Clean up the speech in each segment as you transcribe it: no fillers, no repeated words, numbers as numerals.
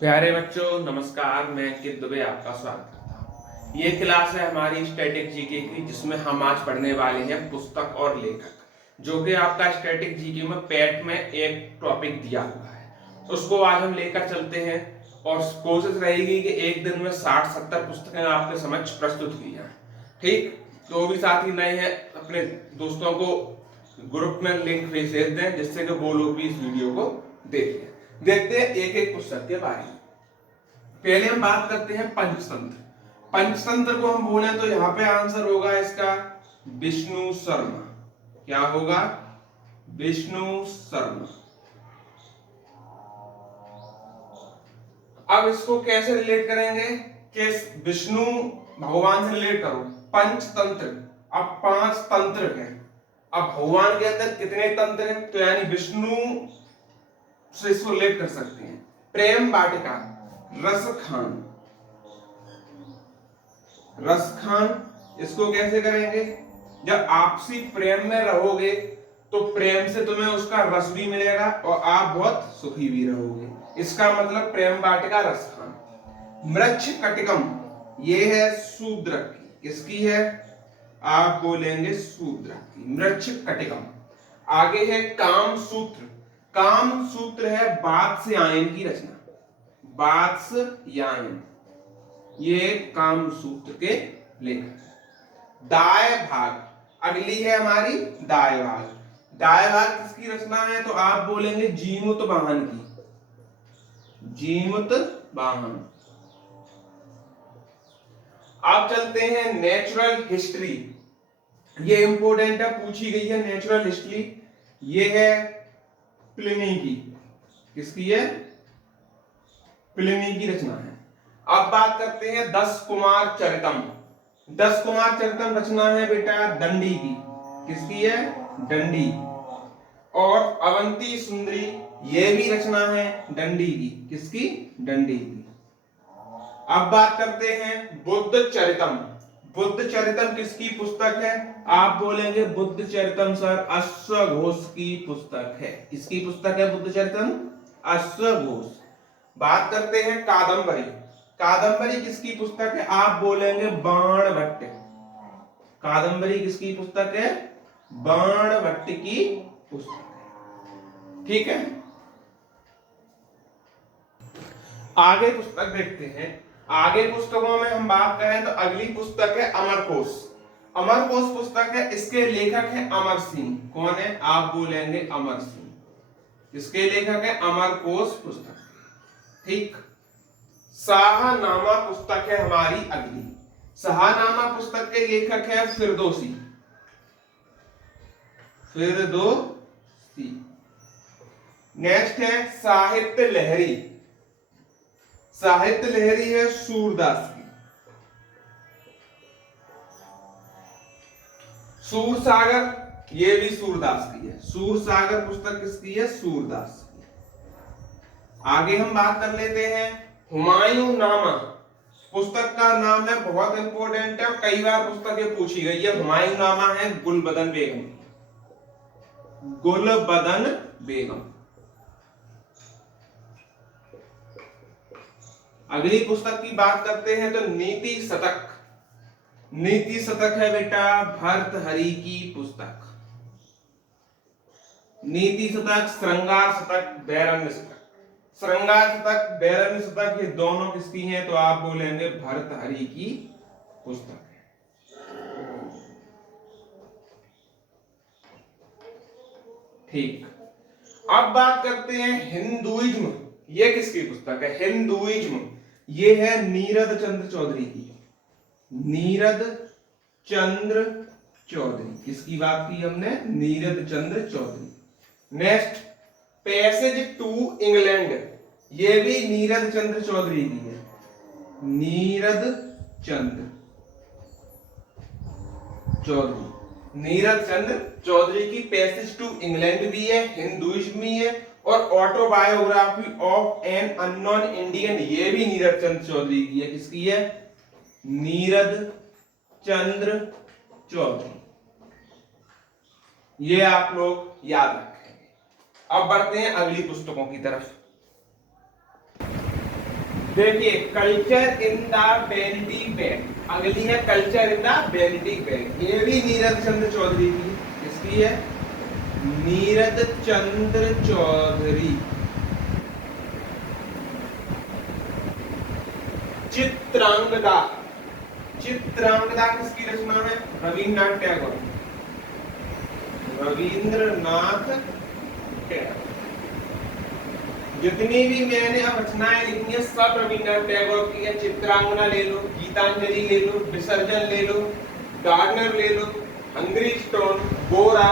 प्यारे बच्चों नमस्कार। मैं अंकित दुबे आपका स्वागत करता हूँ। ये क्लास है हमारी स्टैटिक जीके की, जिसमें हम आज पढ़ने वाले हैं पुस्तक और लेखक, जो कि आपका स्टैटिक जीके में पैट में एक टॉपिक दिया हुआ है। उसको आज हम लेकर चलते हैं और कोशिश रहेगी कि एक दिन में 60-70 पुस्तकें आपके समक्ष प्रस्तुत की जाए। ठीक, जो भी साथी नए हैं अपने दोस्तों को ग्रुप में लिंक भेज दें, जिससे कि वो लोग भी इस वीडियो को देखें। देखते हैं एक एक पुस्तक के बारे में। पहले हम बात करते हैं पंचतंत्र। पंचतंत्र को हम बोले तो यहां पे आंसर होगा इसका विष्णु शर्मा। क्या होगा? विष्णु शर्मा। अब इसको कैसे रिलेट करेंगे कि विष्णु भगवान से रिलेट करो। पंचतंत्र, अब 5 तंत्र हैं। अब भगवान के अंदर कितने तंत्र हैं? तो यानी विष्णु से इसको रिलेट कर सकते हैं। प्रेम वाटिका, रस खान। रस खान इसको कैसे करेंगे? जब आपसी प्रेम में रहोगे तो प्रेम से तुम्हें उसका रस भी मिलेगा और आप बहुत सुखी भी रहोगे। इसका मतलब प्रेम वाटिका रस खान। मृच्छ कटिकम, ये है शूद्र की। किसकी है? आप बोलेंगे शूद्र की, मृच्छ कटिकम। आगे है काम सूत्र। काम सूत्र है वात्स्यायन की रचना। वात्स्यायन, ये काम सूत्र के लेखक। दाय भाग, अगली है हमारी दाय भाग। दाय भाग किसकी रचना है? तो आप बोलेंगे जीमूत वाहन की। जीमूत वाहन। आप चलते हैं नेचुरल हिस्ट्री। ये इंपॉर्टेंट है, पूछी गई है नेचुरल हिस्ट्री। ये है प्लिनी की। किसकी है? प्लिनी की रचना है। अब बात करते हैं 10 कुमार चरितम। 10 कुमार चरितम रचना है बेटा दंडी की। किसकी है? दंडी। और अवंती सुंदरी, ये भी रचना है दंडी की। किसकी? दंडी की। अब बात करते हैं बुद्ध चरितम। बुद्ध चरितम किसकी पुस्तक है? आप बोलेंगे बुद्ध चरितम सर अश्वघोष की पुस्तक है। किसकी पुस्तक है बुद्ध चरितम? अश्वघोष। बात करते हैं कादंबरी। कादंबरी किसकी पुस्तक है? आप बोलेंगे बाणभट्ट। कादंबरी किसकी पुस्तक है? बाणभट्ट की पुस्तक है। ठीक है, आगे पुस्तक देखते हैं। आगे पुस्तकों में हम बात करें तो अगली पुस्तक है अमरकोश। अमरकोश पुस्तक है, इसके लेखक है अमर सिंह। कौन है? आप बोलेंगे अमर सिंह। इसके लेखक है अमरकोश पुस्तक। ठीक, शाहनामा पुस्तक है हमारी अगली। शाहनामा पुस्तक के लेखक है फिरदौसी। फिरदौसी। नेक्स्ट है साहित्य लहरी। साहित्य लहरी है सूरदास की। सूरसागर, ये भी सूरदास की है। सूरसागर पुस्तक किसकी है? सूरदास की। आगे हम बात कर लेते हैं हुमायूं नामा। पुस्तक का नाम है, बहुत इंपॉर्टेंट है, कई बार पुस्तकें पूछी गई है। हुमायूं नामा है गुलबदन बेगम। गुलबदन बेगम। अगली पुस्तक की बात करते हैं तो नीति शतक। नीति शतक है बेटा भर्तहरि की पुस्तक। नीति शतक, श्रृंगार शतक, बैरण्य शतक। श्रृंगार शतक, बैरण्य शतक, ये दोनों किसकी हैं? तो आप बोलेंगे भर्तहरि की पुस्तक है। ठीक, अब बात करते हैं हिंदुइज्म। ये किसकी पुस्तक है? हिंदुइज्म, ये है नीरद चंद्र चौधरी की। नीरद चंद्र चौधरी। किसकी बात की हमने? Nirad Chandra Chaudhuri. Next passage to England, ये भी नीरद चंद्र चौधरी की है। नीरद चंद्र चौधरी। नीरज चंद्र चौधरी की पैसेज टू इंग्लैंड भी है, हिंदुइज्म भी है, और autobiography of an unknown Indian, ये भी नीरज चंद्र चौधरी की है। किसकी है? नीरज चंद्र चौधरी। ये आप लोग याद रखेंगे। अब बढ़ते हैं अगली पुस्तकों की तरफ। देखिए culture in the vanity bag, अगली है culture in the vanity bag. ये भी नीरज चंद्र चौधरी की, किसकी है? नीरज चंद्र चौधरी। चित्रांगदा, चित्रांगदा किसकी रचना है? रविन्द्रनाथ टैगोर, रविंद्रनाथ टैगोर। जितनी भी मैंने अब रचनाएं लिखी है सब रविन्द्रनाथ टैगोर की है। चित्रांगना ले लो, गीतांजलि ले लो, विसर्जन ले लो, गार्डनर ले लो, हंगरी स्टोन, गोरा,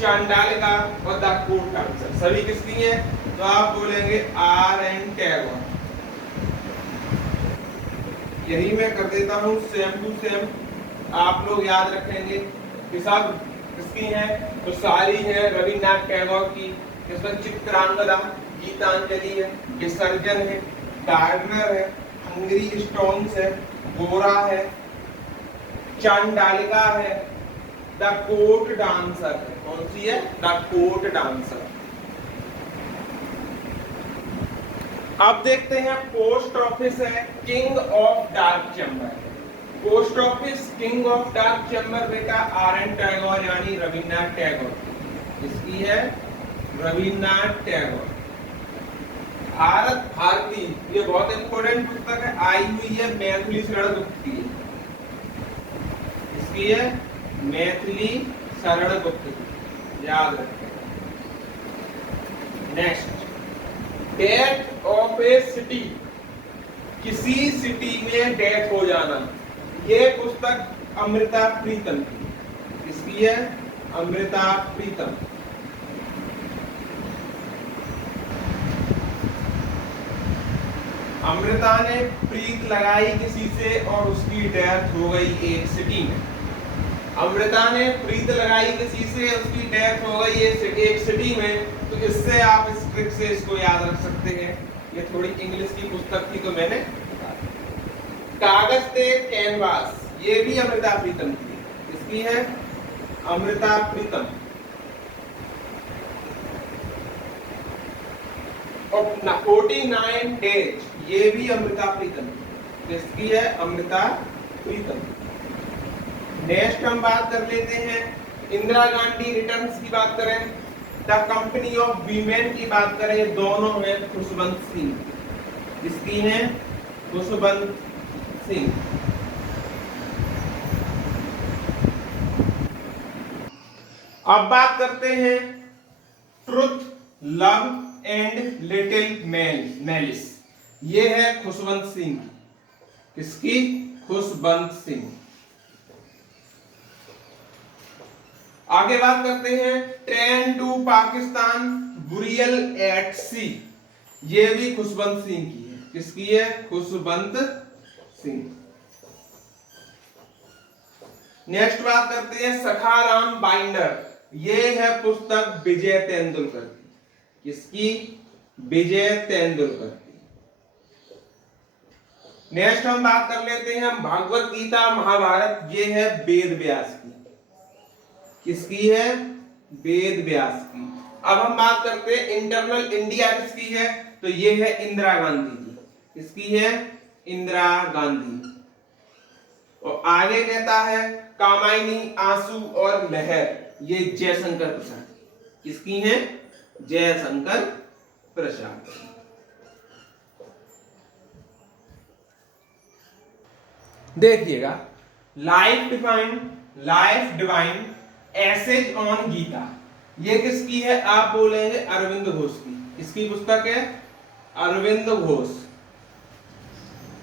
चांडालिका और द कोर्ट डांसर, सभी किसकी है? तो आप बोलेंगे R.N. टैगोर। यही मैं कर देता हूँ सेम टू सेम, आप लोग याद रखेंगे कि सब किसकी है? तो सारी है रविन्द्रनाथ टैगोर की। इसमें चित्रांगदा, गीतांजलि है, विसर्जन है, गार्डनर है, हंगरी स्टोन्स है, गोरा है, चांडालिका है, द कोर्ट डांसर है। कौन सी है? The court dancer. अब देखते हैं पोस्ट ऑफिस है king of dark chamber. Post office king of dark chamber बेटा R.N. टैगोर यानी रविन्द्रनाथ टैगोर। इसकी है रविन्द्रनाथ टैगोर। भारत भारती, ये बहुत इंपॉर्टेंट पुस्तक है, आई हुई है मैथिली शरण गुप्त की। इसकी है मैथिली शरण गुप्त की, याद रखें। Next, death of A city, किसी सिटी में डेथ हो जाना। ये पुस्तक अमृता प्रीतम की, किसकी है? अमृता प्रीतम। अमृता ने प्रीत लगाई किसी से और उसकी डेथ हो गई एक सिटी में। अमृता ने प्रीत लगाई किसी से, उसकी डेथ हो गई एक सिटी में। तो इससे आप इस ट्रिक से इसको याद रख सकते हैं। ये थोड़ी इंग्लिश की पुस्तक थी तो मैंने। कागज पे कैनवास, ये भी अमृता प्रीतम की, इसकी है अमृता प्रीतम। और 49 डेज, ये भी अमृता प्रीतम, किसकी है? अमृता प्रीतम। नेक्स्ट हम बात कर लेते हैं इंदिरा गांधी रिटर्न्स की बात करें, द कंपनी ऑफ वीमेन की बात करें, दोनों हैं खुशवंत सिंह। किसकी है? खुशवंत सिंह। अब बात करते हैं truth, love and little malice, ये है खुशवंत सिंह। किसकी? खुशवंत सिंह। आगे बात करते हैं train to Pakistan, burial at sea, ये भी खुशवंत सिंह की है। किसकी है? खुशवंत सिंह। नेक्स्ट बात करते हैं सखाराम बाइंडर, ये है पुस्तक विजय तेंदुलकर की। किसकी? विजय तेंदुलकर की। नेक्स्ट हम बात कर लेते हैं भागवत गीता महाभारत, ये है वेद व्यास की। किसकी है? वेद व्यास की। अब हम बात करते हैं इंटरनल इंडिया किसकी है? तो ये है इंदिरा गांधी की। किसकी है? इंदिरा गांधी। और आगे कहता है कामायनी, आंसू और लहर, ये जयशंकर प्रसाद। किसकी है? जयशंकर प्रसाद। देखिएगा life divine essays on Gita, ये किसकी है? आप बोलेंगे अरविंद घोष की। किसकी पुस्तक है? अरविंद घोष।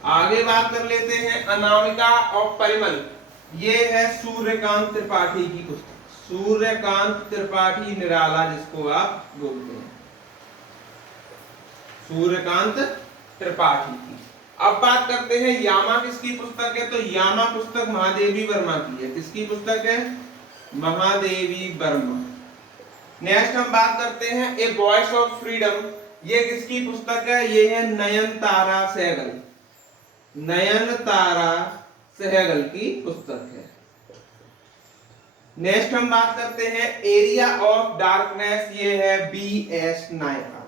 आगे बात कर लेते हैं अनामिका ऑफ परिमल, ये है सूर्यकांत त्रिपाठी की पुस्तक। सूर्यकांत त्रिपाठी निराला जिसको आप बोलते हैं, सूर्यकांत त्रिपाठी की। अब बात करते हैं यामा किसकी पुस्तक है? तो यामा पुस्तक महादेवी वर्मा की है। किसकी पुस्तक है? महादेवी वर्मा। नेक्स्ट हम बात करते हैं ए वॉइस ऑफ फ्रीडम, ये किसकी पुस्तक है? ये है नयनतारा सहगल। नयनतारा सहगल की पुस्तक है। नेक्स्ट हम बात करते हैं एरिया ऑफ डार्कनेस, ये है B.S. नायका।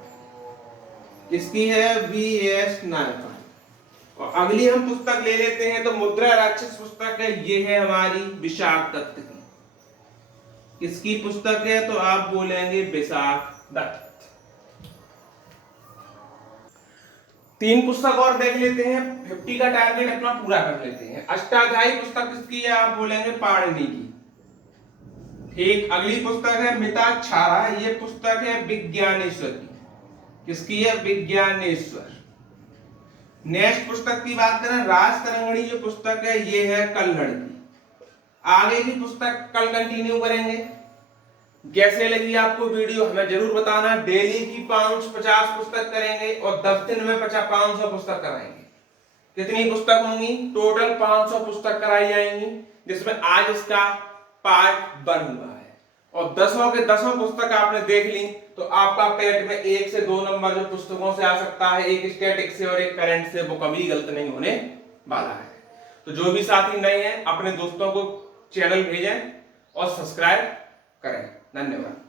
किसकी है? B.S. नायका। और अगली हम पुस्तक ले लेते हैं तो मुद्रा राक्षस पुस्तक है, ये है हमारी विशाख दत्त की। किसकी पुस्तक है? तो आप बोलेंगे विशाख दत्त। 3 पुस्तक और देख लेते हैं, 50 का टारगेट अपना पूरा कर लेते हैं। अष्टाध्यायी पुस्तक किसकी है? आप बोलेंगे पाणिनि की। ठीक, अगली पुस्तक है मिताक्षरा, ये पुस्तक है विज्ञानेश्वर की। किसकी है? विज्ञानेश्वर। नेक्स्ट पुस्तक की बात करें, राज तरंगिणी जो पुस्तक है ये है कल्हड़ की। आगे की पुस्तक कल कंटिन्यू करेंगे। कैसे लगी आपको वीडियो हमें जरूर बताना। डेली की 550 पुस्तक करेंगे और 10 दिन में 500 पुस्तक कराएंगे। कितनी पुस्तक होंगी? टोटल 500 पुस्तक कराई जाएंगी, जिसमें आज इसका पार्ट 1 हुआ है। और 10 के 10 पुस्तक आपने देख ली तो आपका पेट में 1 से 2 नंबर जो पुस्तकों से आ सकता है, एक स्टैटिक से और एक करंट से, वो कभी गलत नहीं होने वाला है। तो जो भी साथी नए हैं अपने दोस्तों को चैनल भेजें और सब्सक्राइब करें। धन्यवाद।